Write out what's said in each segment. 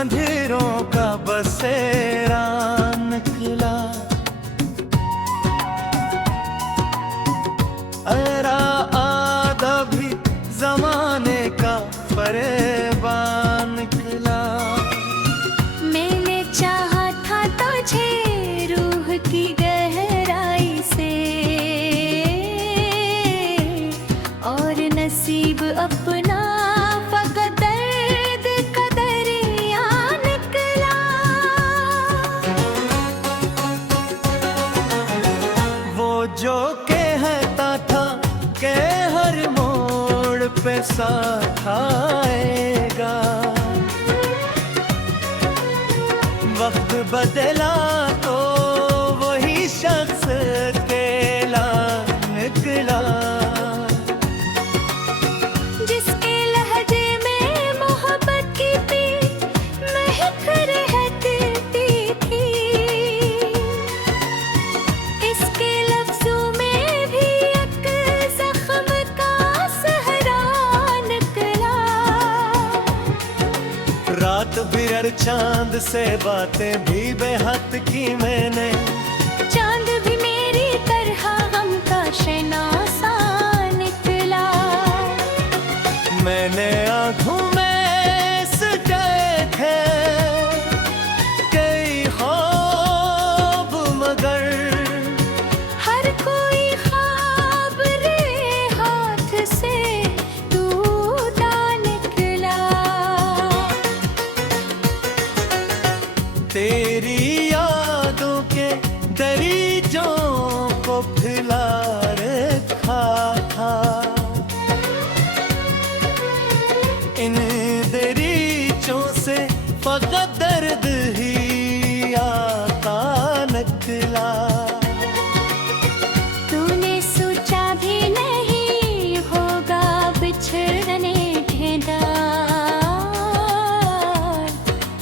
अंधेरों का बसेरा निकला। अरा आधा भी जमाने का फरेबान निकला। मैंने चाहा था तुझे रूह की गहराई से, और नसीब अपना फकत दर्द का दरिया निकला। वो जो कहता था के हर मोड़ पे साथ आएगा, वक्त बदला तो वही शख्स अकेला निकला। जिसके लहजे में मोहब्बत की भी महक रहती थी, इसके लफ्जों में भी एक जख्म का सहरा निकला। रात बिरर चांद से बातें भी बेहद की मैंने, चांद भी मेरी तरह गम का शनासा निकला। मैंने आंखों में सजाए थे कई ख्वाब, मगर हर कोई ख्वाब रे हाथ से टूटा निकला। तेरी यादों के दरीचों को फैला रखा था। इन दरीचों से फकत दर्द ही आता निकला। तूने सोचा भी नहीं होगा बिछड़ने ढेंढा,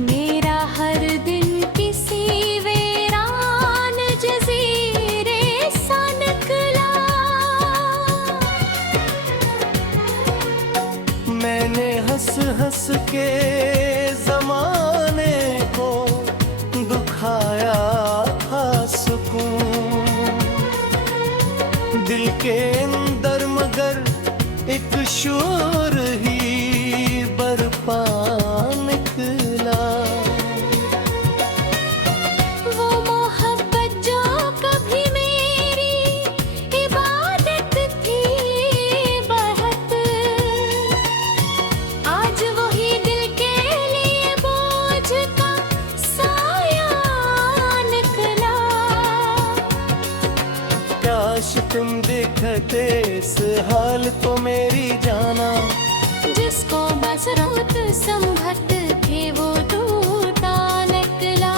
मेरा हर दिन किसी वीरान जजीरे सा निकला। मैंने हंस हंस के जमाने को दुखाया था सुकून, दिल के अंदर मगर एक शोर ही बरपा निकला। वो मोहब्बत जो कभी मेरी इबादत थी बहुत, आज वही दिल के लिए बोझ का साया निकला। काश तुम देखते इस हाल को मेरी जाना, जिसको बस रोत संभत थे वो टूटा निकला।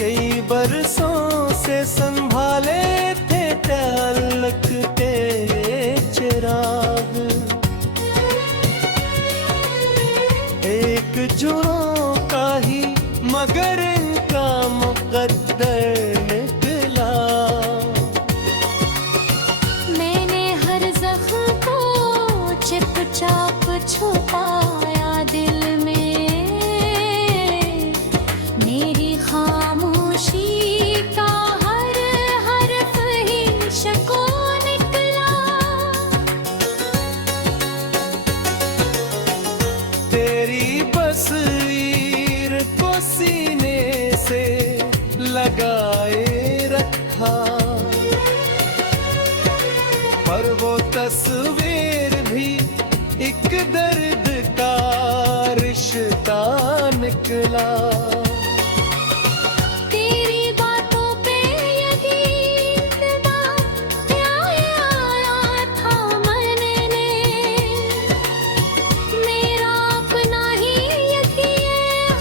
कई बरसों से संभाले थे तअल्लुक तेरे चिराग, एक जुरों का ही मगर इनका मुकद्दर निकला। मैंने हर जख्म को चुपचाप छुपाया दिल में, मेरी खामोशी का हर हर्फ ही शको निकला। तेरी बसवीर को सीने से लगाए रखा, पर वो तस्वीर भी एक दर्द का रिश्ता निकला। तेरी बातों पे यकीन आया था मन ने, मेरा अपना ही यकीन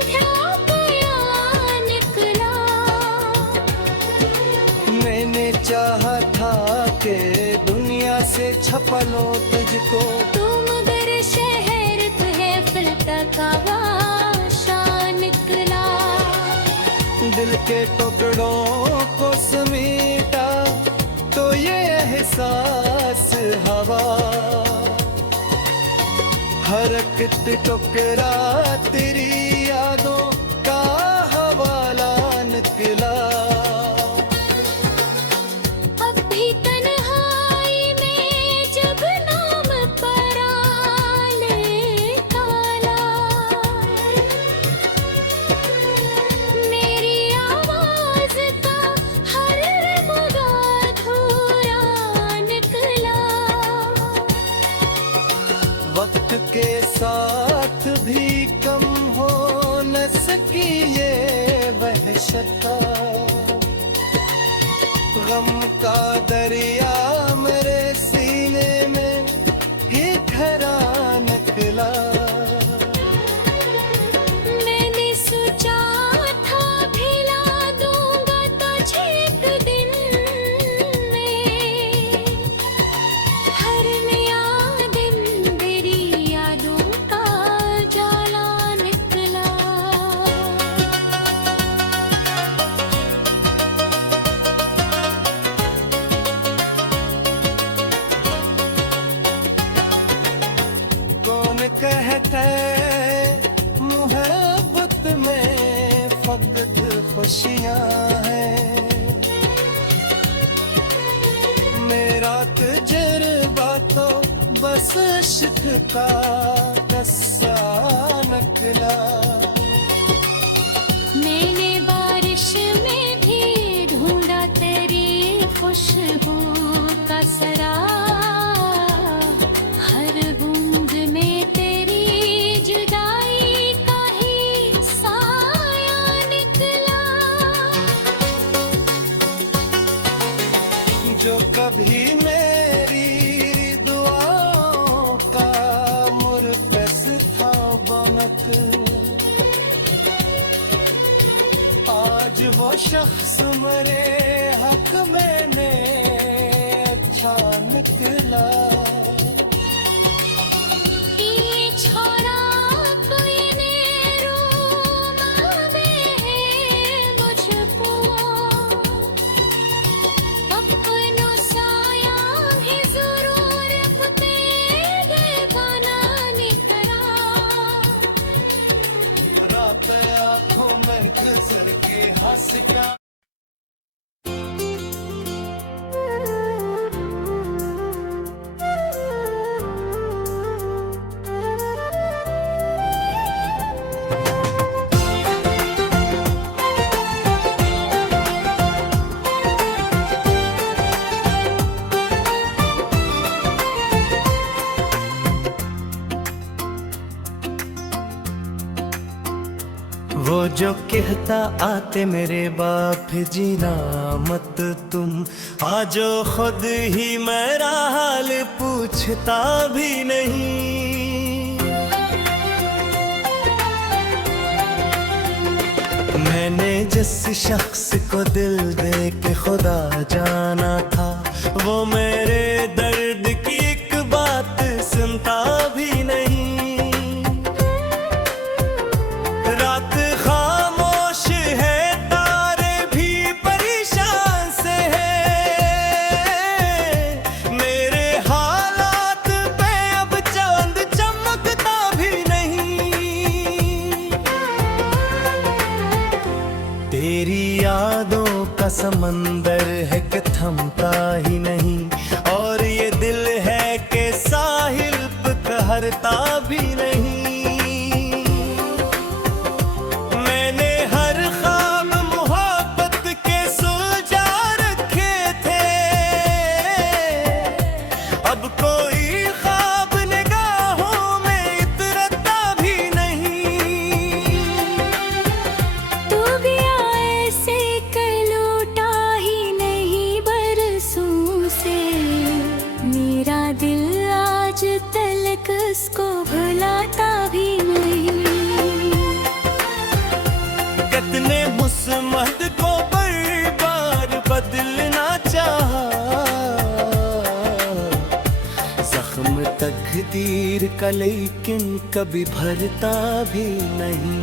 क्या गया निकला। मैंने चाहा था कि दुनिया से छपा लो तुझको, तुम दर शहर तुहे फिर तक आवाशा निकला। दिल के टुकड़ों को समेटा तो ये एहसास हवा, हर एक टुकड़ा तेरी यादों का हवाला निकला। अब भी तन्हाई में जब नाम पराले काला, मेरी आवाज का हर रंगा अधूरा निकला। वक्त के साथ भी कम हो न सकी ये वहशत, गम का दरिया मेरे सीने में ही भरा निकला। मैंने सोचा था भिला दूंगा तुझे एक दिन में, हर नया दिन तेरी यादों का जाला निकला। कौन कहता है मोहब्बत में फकत खुशियां हैं, मेरा तजुर्बा तो बस इश्क का किस्सा निकला। मैंने बारिश में भी ढूंढा तेरी खुशबू का सरा, हर बूंद में तेरी जुदाई का ही साया निकला। जो कभी मेरी दुआओं का मुरकस था बमत, आज वो शख्स मरे हक मैंने अच्छा निकला। ये छोरा कोई नेरो मावे मुझको, अपनो साया भी जरूर अपने बेगाना निकला। रात आंखों में गुजर के हंस क्या वो जो कहता आते मेरे बाप जीना मत तुम, आजो खुद ही मेरा हाल पूछता भी नहीं। मैंने जिस शख्स को दिल दे के खुदा जाना था, वो मेरे दर्द की एक बात सुनता भी नहीं। रात खामोश है, तारे भी परेशान से है, मेरे हालात पे अब चांद चमकता भी नहीं। तेरी यादों का समंदर है कि थमता ही नहीं, और ये दिल है कि साहिल पे कहरता भी नहीं। मैंने हर ख्वाब मोहब्बत के सुलझा रखे थे, अब कोई ख्वाब निगाहों में इतरता भी नहीं। तू गया ऐसे कलूटा ही नहीं बरसों से, मेरा दिल आज तलक उसको भुलाता भी नहीं। कितने मुसमद को बार बदलना चाहा, जख्म तकदीर का लेकिन कभी भरता भी नहीं।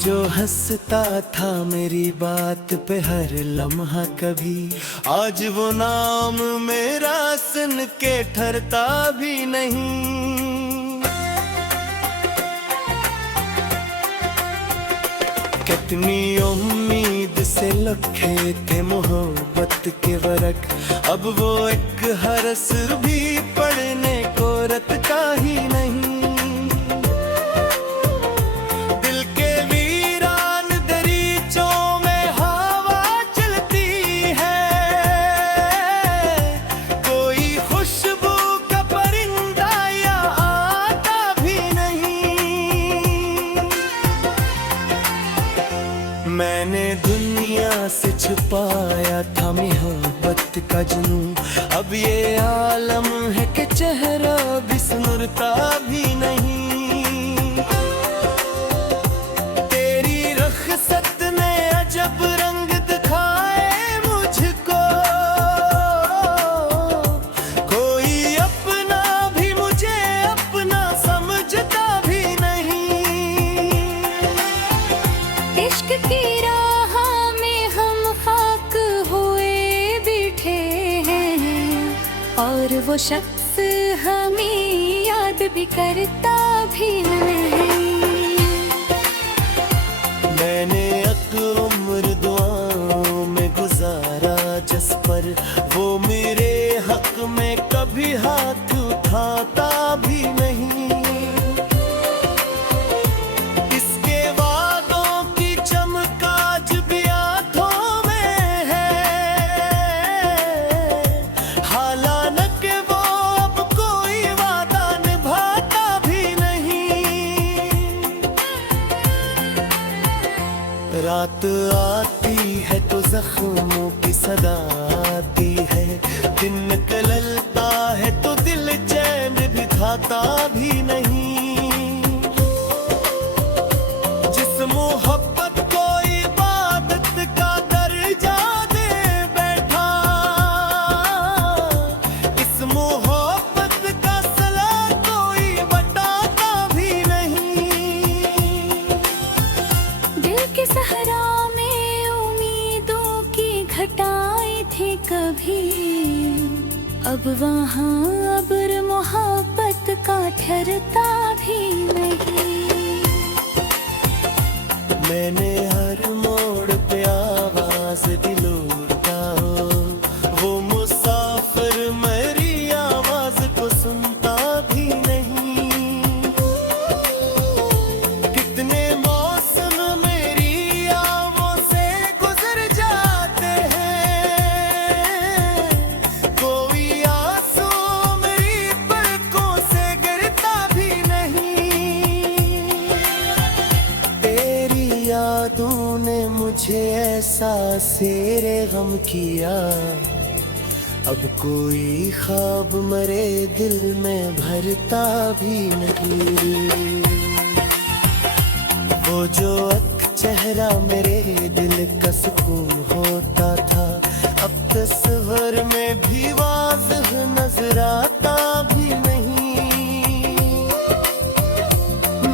जो हंसता था मेरी बात पे हर लम्हा कभी, आज वो नाम मेरा सुन के ठहरता भी नहीं। कितनी उम्मीद से लखे थे मोहब्बत के वरक, अब वो एक हरस भी पढ़ने को रटता ही नहीं। मैंने दुनिया से छुपाया था मोहब्बत का जुनून, अब ये आलम है कि चेहरा भी सुनरता भी नहीं। तेरी रख़्सत ने अजब रंग दिखाए मुझको, कोई अपना भी मुझे अपना समझता भी नहीं। इश्क की राह में हम खाक हुए बैठे हैं, और वो शख्स हमें याद भी करता भी नहीं। मैंने अक्ल उम्र दुआओं में गुजारा जिस पर, वो मेरे हक में कभी हाथ उठाता भी नहीं। रात आती है तो जख्मों की सदा आती है, दिन निकलता है तो दिल चैन भी खाता भी नहीं। जिस मोहब्बत को इबादत का दर्जा दे बैठा, इस मोहब्बत का सला कोई बताता भी नहीं। दिल के सहरा में उम्मीदों की घटाएं थे कभी, अब वहाँ अब्र मोहब्बत का ठहरता भी नहीं। मैंने हर मोड़ पे आवाज दिलोड़ता हो, वो मुसाफिर मेरी आवाज को सुनता भी नहीं। कितने मौसम मेरी आवाज़ से गुजर जाते हैं, कोई आंसू मेरी पलकों से गिरता भी नहीं। तेरी यादों ने मुझे ऐसा सेरे गम किया, अब कोई ख्वाब मरे दिल में भरता भी नहीं। वो जो एक चेहरा मेरे दिल का सुकून होता था, अब तस्वीर में भी वाज़ह नजर आता भी नहीं।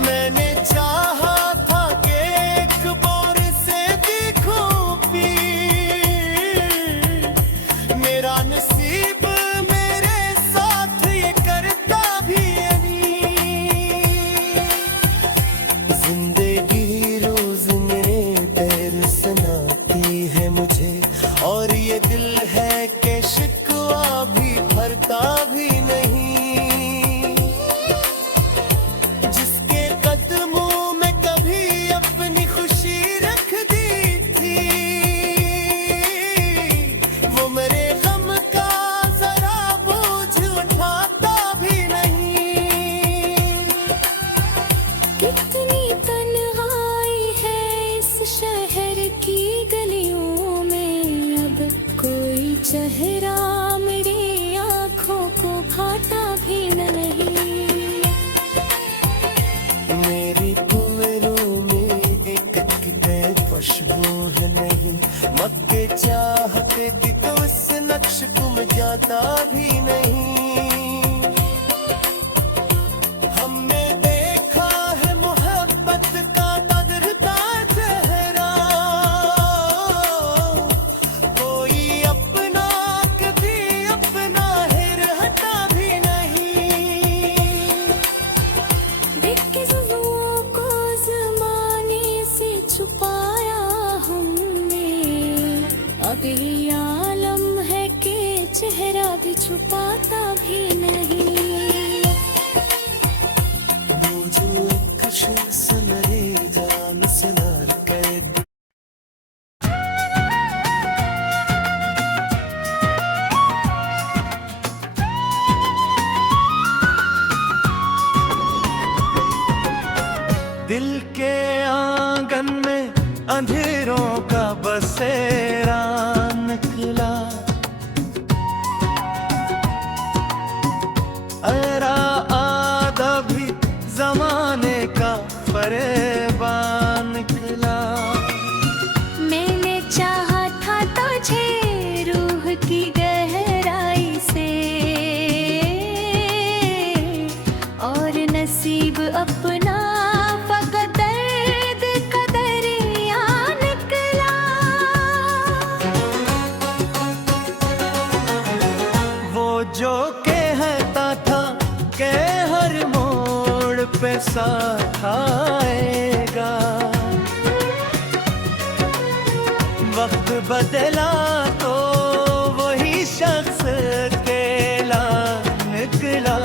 मैंने चाहा था कि एक बार से देखूं पीर, मेरा नसीब मेरे साथ ये करता भी नहीं। जिंदगी रोज मेरे पैर सुनाती है मुझे, और ये दिल है कि शिकवा भी भरता भी नहीं। जिसके कदमों में कभी अपनी खुशी रख दी थी, वो मेरे गम का जरा बोझ उठाता भी नहीं। कितनी तन्हाई है इस शहर की गलियों में, अब कोई चेहरा मेरी आँखों को भाता भी नहीं। मेरी पुअरों में एक खुशबू है नहीं, मक्के चाहते थी तो उस नक्श गुम जाता भी नहीं। हमने देखा है मोहब्बत का कदरदान भी आलम है कि चेहरा भी छुपाता भी नहीं। मुझे कश सनरे जान सनार कैद दिल के आंगन में अंधेरों का बसेरा निकला, अरा आधा भी जमाने का फरेबान निकला। मैंने चाहा था तुझे रूह की गहराई से, और नसीब अपना जो कहता था कि हर मोड़ पे साथ आएगा, वक्त बदला तो वही शख्स अकेला निकला।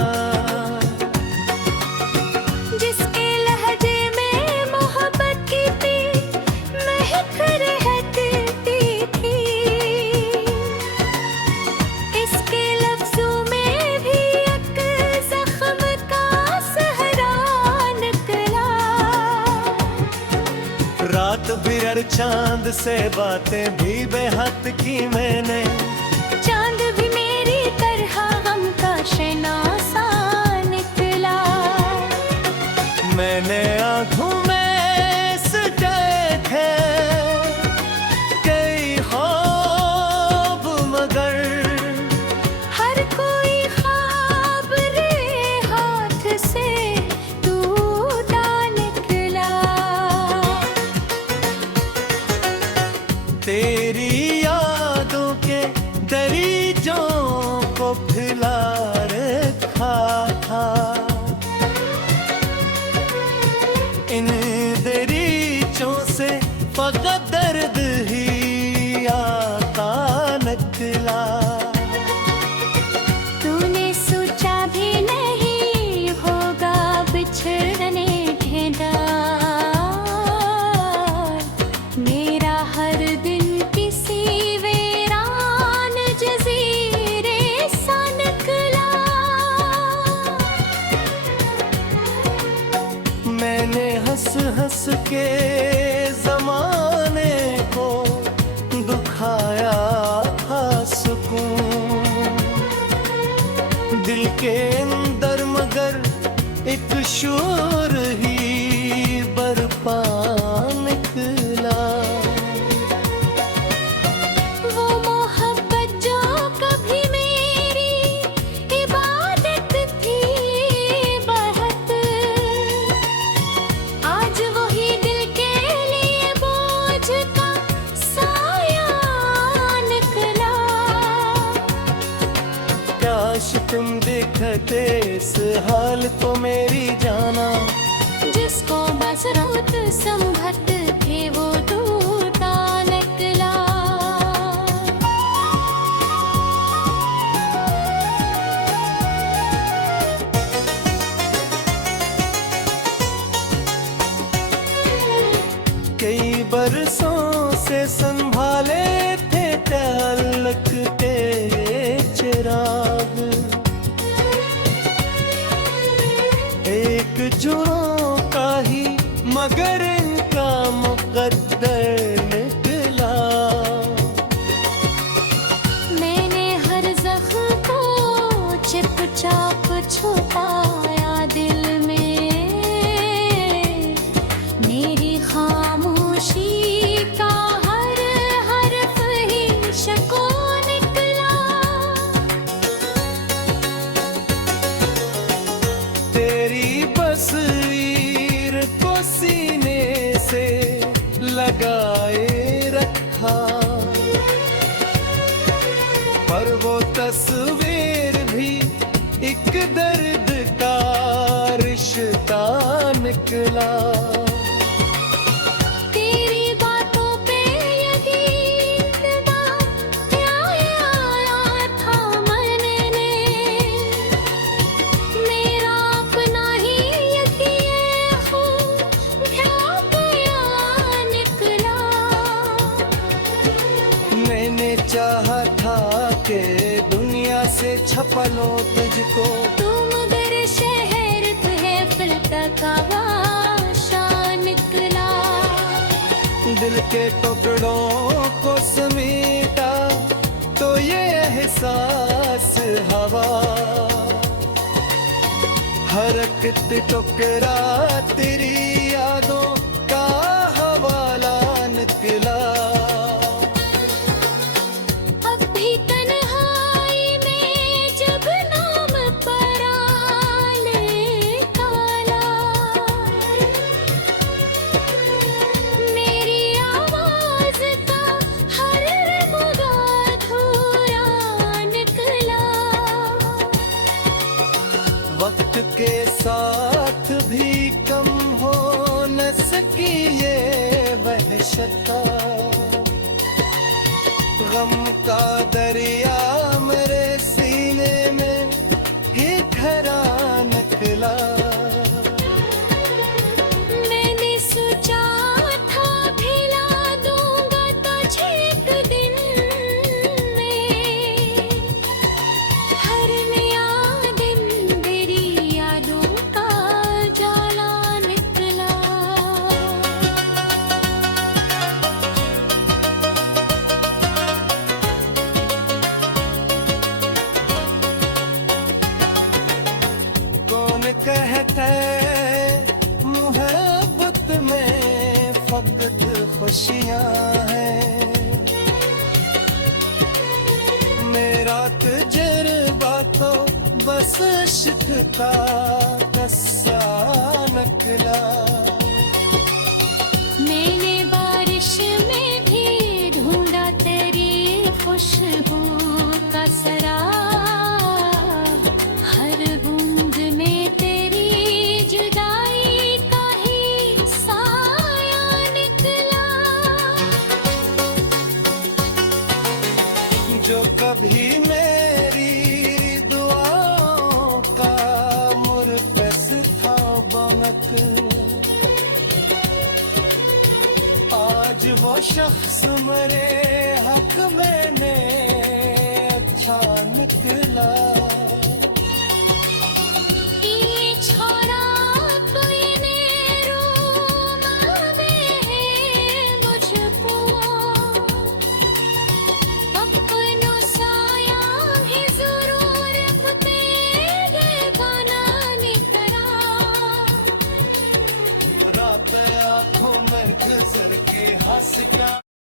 जिसके लहजे में मोहब्बत की थी महक रहती थी, इसके लफ्जों में भी एक जख्म का सहरा निकला। रात बिरर चांद से बातें भी बेहद की मैंने, चांद भी मेरी तरह गम का शनासा निकला। मैंने आंखों में सजाए थे कई ख्वाब, मगर हर कोई ख्वाब रे हाथ से टूटा निकला। तेरी यादों के दरीचों को फैला रखा था, इन दरीचों से फकत दर्द ही आता निकला। तूने सोचा भी नहीं होगा बिछड़ने ढेंढा, मेरा हर दिन किसी वीरान जजीरे सा निकला। मैंने हंस हंस के जमाने को दुखाया था सुकून, दिल के अंदर मगर एक शोर ही बरपा निकला। वो मोहब्बत जो कभी मेरी इबादत थी बहुत, आज वही दिल के लिए बोझ का साया निकला। काश तुम देखते इस हाल को मेरी जाना, जिसको बस रोत संभत थे वो टूटा निकला। कई बरसों से संभाले थे तअल्लुक के चिराग, एक जुड़ों का ही मगर इनका मुकद्दर निकला। मैंने हर जख्म को चिप चाप छुपाया दिल में, मेरी खामोशी का हर हर्फ ही शको निकला। तेरी बसवीर को सीने से लगाए रखा, पर वो तस्वीर भी एक दर्द का रिश्ता निकला। तेरी बातों पे यकीन ना छपा लो तुझको। तुम मगर शहर है फिर का शान निकला। दिल के टुकड़ों को समेटा तो ये एहसास हवा। हरकत टुकड़ा तेरी यादों का हवाला निकला। अब भी तन्हाई में जब नाम पराले काला, मेरी आवाज का हर रंगा अधूरा निकला। वक्त के साथ भी कम हो न सकी ये वहशत। गम का दरिया मेरे सीने में ही भरा निकला। मैंने सोचा था भिला दूंगा तुझे एक दिन में। हर नया दिन तेरी यादों का जाला निकला। कौन कहता है मोहब्बत में फकत खुशियां हैं। मेरा तजुर्बा तो बस इश्क का कस्सा निकला। मैंने बारिश में भी ढूंढा तेरी खुशबू का सरा। हर बूंद में तेरी जुदाई का ही साया निकला। जो कभी मेरी दुआओं का मुरपस था बमक, आज वो शख्स मेरे हक मैंने अच्छा निकला।